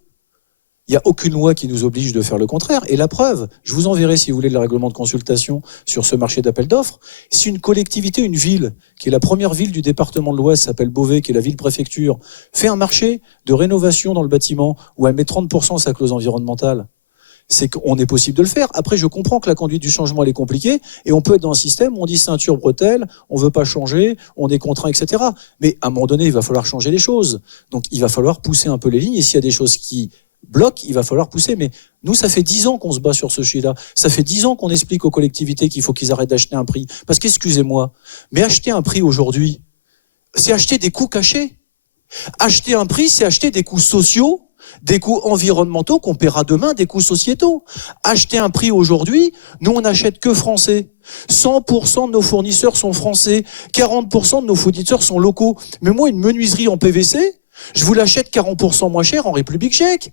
Il n'y a aucune loi qui nous oblige de faire le contraire. Et la preuve, je vous enverrai, si vous voulez, le règlement de consultation sur ce marché d'appel d'offres. Si une collectivité, une ville, qui est la première ville du département de l'Ouest, s'appelle Beauvais, qui est la ville-préfecture, fait un marché de rénovation dans le bâtiment où elle met 30% sa clause environnementale, c'est qu'on est possible de le faire. Après, je comprends que la conduite du changement, elle est compliquée, et on peut être dans un système où on dit ceinture, bretelle, on veut pas changer, on est contraint, etc. Mais à un moment donné, il va falloir changer les choses. Donc, il va falloir pousser un peu les lignes, et s'il y a des choses qui bloquent, il va falloir pousser. Mais nous, ça fait 10 ans qu'on se bat sur ce sujet-là. Ça fait 10 ans qu'on explique aux collectivités qu'il faut qu'ils arrêtent d'acheter un prix. Parce qu'excusez-moi, mais acheter un prix aujourd'hui, c'est acheter des coûts cachés. Acheter un prix, c'est acheter des coûts sociaux, des coûts environnementaux qu'on paiera demain, des coûts sociétaux. Acheter un prix aujourd'hui, nous on n'achète que français. 100% de nos fournisseurs sont français, 40% de nos fournisseurs sont locaux. Mais moi, une menuiserie en PVC, je vous l'achète 40% moins cher en République tchèque.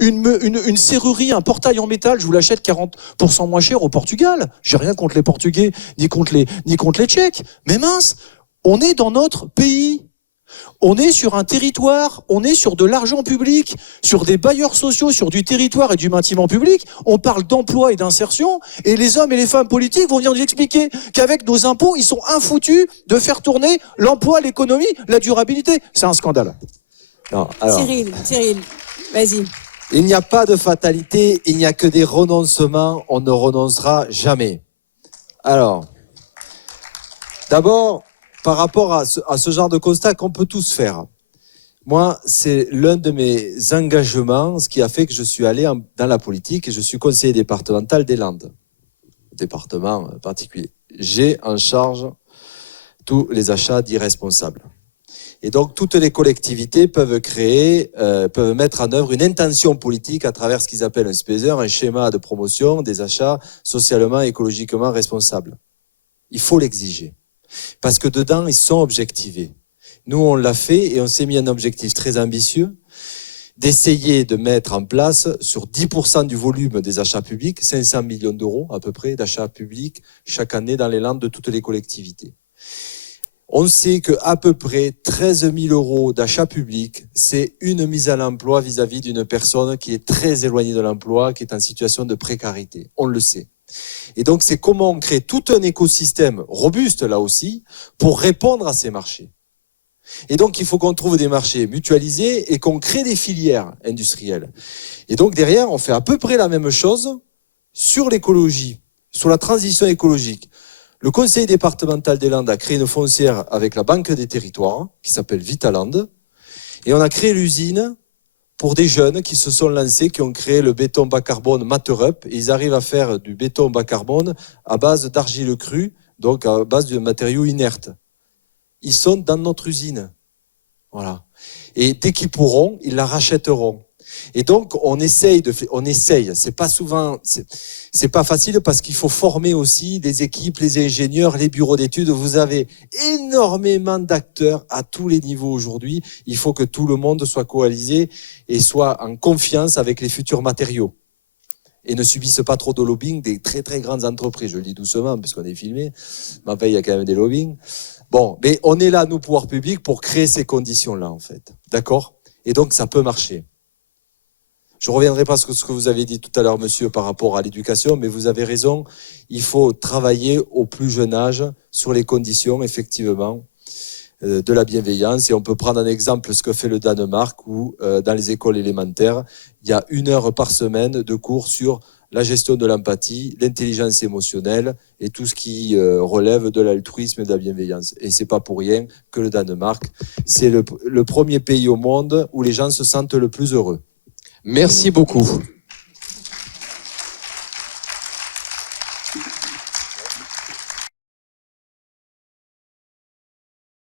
Une serrurerie, un portail en métal, je vous l'achète 40% moins cher au Portugal. J'ai rien contre les Portugais, ni contre les Tchèques. Mais mince, on est dans notre pays. On est sur un territoire, on est sur de l'argent public, sur des bailleurs sociaux, sur du territoire et du bâtiment public. On parle d'emploi et d'insertion, et les hommes et les femmes politiques vont venir nous expliquer qu'avec nos impôts, ils sont infoutus de faire tourner l'emploi, l'économie, la durabilité. C'est un scandale. Non, alors, Cyril, vas-y. il n'y a pas de fatalité, il n'y a que des renoncements, on ne renoncera jamais. Alors, d'abord, par rapport à ce genre de constat qu'on peut tous faire, moi, c'est l'un de mes engagements, ce qui a fait que je suis allé dans la politique et je suis conseiller départemental des Landes, département particulier. J'ai en charge tous les achats d'irresponsables. Et donc, toutes les collectivités peuvent peuvent mettre en œuvre une intention politique à travers ce qu'ils appellent un SPESER, un schéma de promotion des achats socialement et écologiquement responsables. Il faut l'exiger. Parce que dedans, ils sont objectivés. Nous, on l'a fait et on s'est mis un objectif très ambitieux d'essayer de mettre en place sur 10% du volume des achats publics, 500 millions d'euros à peu près d'achats publics chaque année dans les Landes de toutes les collectivités. On sait qu'à peu près 13 000 euros d'achat public, c'est une mise à l'emploi vis-à-vis d'une personne qui est très éloignée de l'emploi, qui est en situation de précarité. On le sait. Et donc, c'est comment on crée tout un écosystème robuste, là aussi, pour répondre à ces marchés. Et donc, il faut qu'on trouve des marchés mutualisés et qu'on crée des filières industrielles. Et donc, derrière, on fait à peu près la même chose sur l'écologie, sur la transition écologique. Le conseil départemental des Landes a créé une foncière avec la Banque des territoires, qui s'appelle Vitaland, et on a créé l'usine pour des jeunes qui se sont lancés, qui ont créé le béton bas carbone Materup. Et ils arrivent à faire du béton bas carbone à base d'argile crue, donc à base de matériaux inertes. Ils sont dans notre usine. Voilà. Et dès qu'ils pourront, ils la rachèteront. Et donc, on essaye, c'est pas souvent, c'est pas facile parce qu'il faut former aussi les équipes, les ingénieurs, les bureaux d'études. Vous avez énormément d'acteurs à tous les niveaux aujourd'hui. Il faut que tout le monde soit coalisé et soit en confiance avec les futurs matériaux. Et ne subissent pas trop de lobbying des très très grandes entreprises. Je le dis doucement puisqu'on est filmé. Mais enfin, il y a quand même des lobbying. Bon, mais on est là, nous, pouvoirs publics, pour créer ces conditions-là, en fait. D'accord ? Et donc, ça peut marcher. Je ne reviendrai pas sur ce que vous avez dit tout à l'heure, monsieur, par rapport à l'éducation, mais vous avez raison. Il faut travailler au plus jeune âge sur les conditions, effectivement, de la bienveillance. Et on peut prendre un exemple, ce que fait le Danemark, où dans les écoles élémentaires, il y a 1 heure par semaine de cours sur la gestion de l'empathie, l'intelligence émotionnelle et tout ce qui relève de l'altruisme et de la bienveillance. Et c'est pas pour rien que le Danemark, c'est le premier pays au monde où les gens se sentent le plus heureux. Merci beaucoup.